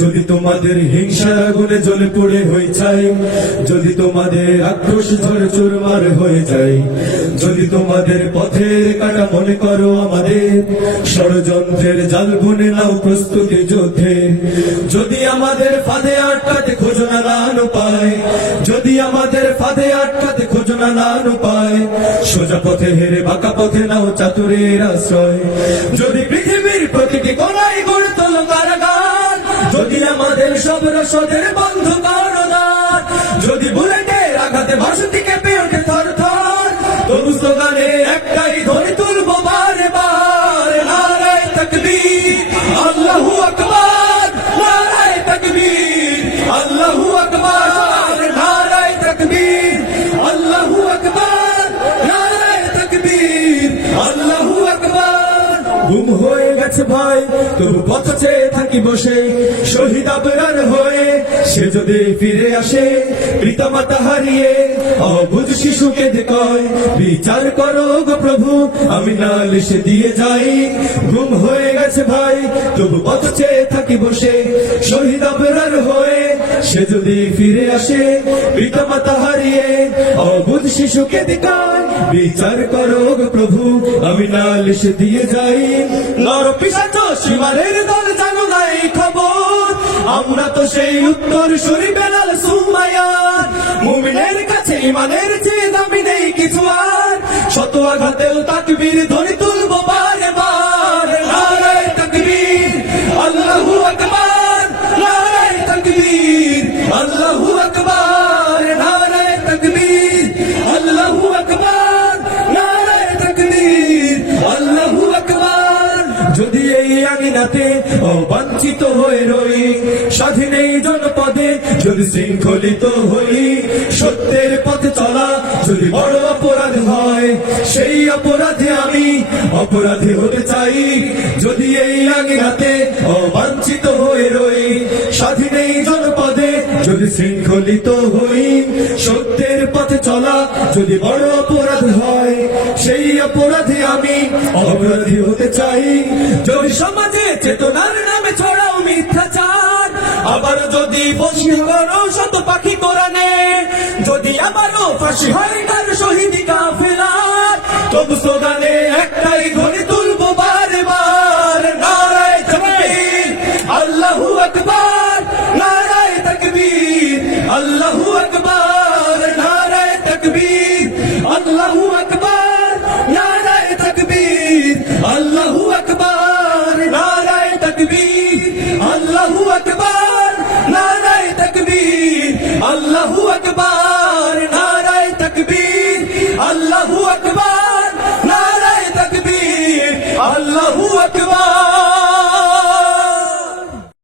যদি তোমাদের হিংসার আগুনে জ্বলে পড়ে হয়ে যায়, যদি তোমাদের আক্রোশ ঝড় চুরমার হয়ে যায়, যদি তোমাদের পথের কাটা মনে করো আমাদের, ষড়যন্ত্রের জাল বুনে নাও প্রস্তুতি যুদ্ধে। যদি আমাদের ফাঁদে আটকাতে খোঁজো না পায় যদি আমাদের ফাঁদে আটকাতে খোঁজো না পায় সোজা পথে হেরে বাঁকা পথে নাও চাতুরের আশ্রয়। যদি পৃথিবীর প্রতিটি কোনায় গড়ে তোলো কারাগার যদি আমাদের সব রসদের বন্ধ করদার যদি বুলেটের আঘাতে ভাসতি কেঁপে ওঠে থর থর, তবু স্লোগানে একটাই ধ্বনি তুলবো বারে বার, নারায় তকবীর। গুম হয়ে গেছে ভাই তবু পথ চেয়ে থাকি বসে। শহীদ আবরার হয়ে সে যদি ফিরে আসে, পিতামাতা হারিয়ে অবুঝ শিশুকে কয়, বিচার করো গো প্রভু, আমি নালিশ দিয়ে যাই। গুম হয়ে গেছে ভাই তবু পথ চেয়ে থাকি বসে। শহীদ আবরার হয়ে সে যদি ফিরে আসে পিতামাতা হারিয়ে অবুঝ শিশুকে কয় বিচার করো প্রভু, আমি নালিশ দিয়ে যাই। নর পিসাচ সীমারের দল জানো না এই খবর, আমরা তো সেই উত্তর সুরি বেলাল সুমায়ার মুমিনের কাছে ইমানের চেয়ে দামি নেই কিছু আর। শত আঘাতেও তাকবীর ধ্বনি যদি এই আঙিনাতে অবাঞ্ছিত হয়ে রই, স্বাধীন এই জনপদে যদি শৃঙ্খলিত হই, সত্যের পথে চলা যদি বড় অপরাধ হয়, সেই অপরাধে আমি অপরাধী হতে চাই। যদি এই আঙিনাতে অবাঞ্ছিত হয়ে রই, স্বাধীন এই জনপদে যদি শৃঙ্খলিত হই, সত্যের পথে চলা যদি বড় অপরাধ হয় সেই অপরাধী আমি অপরাধী হতে চাই। যদি সমাজে চেতনার নামে ছড়াও মিথ্যাচার, আবার যদি বসি করো শত পাখি কোরআনে, যদি আবারও ফাঁসি হয় তার শহীদ কাফেলার, তবু একটাই তুলব নারায় আল্লাহু আকবার, নারায় তকবীর, আল্লাহু আকবার, নারায় তকবীর।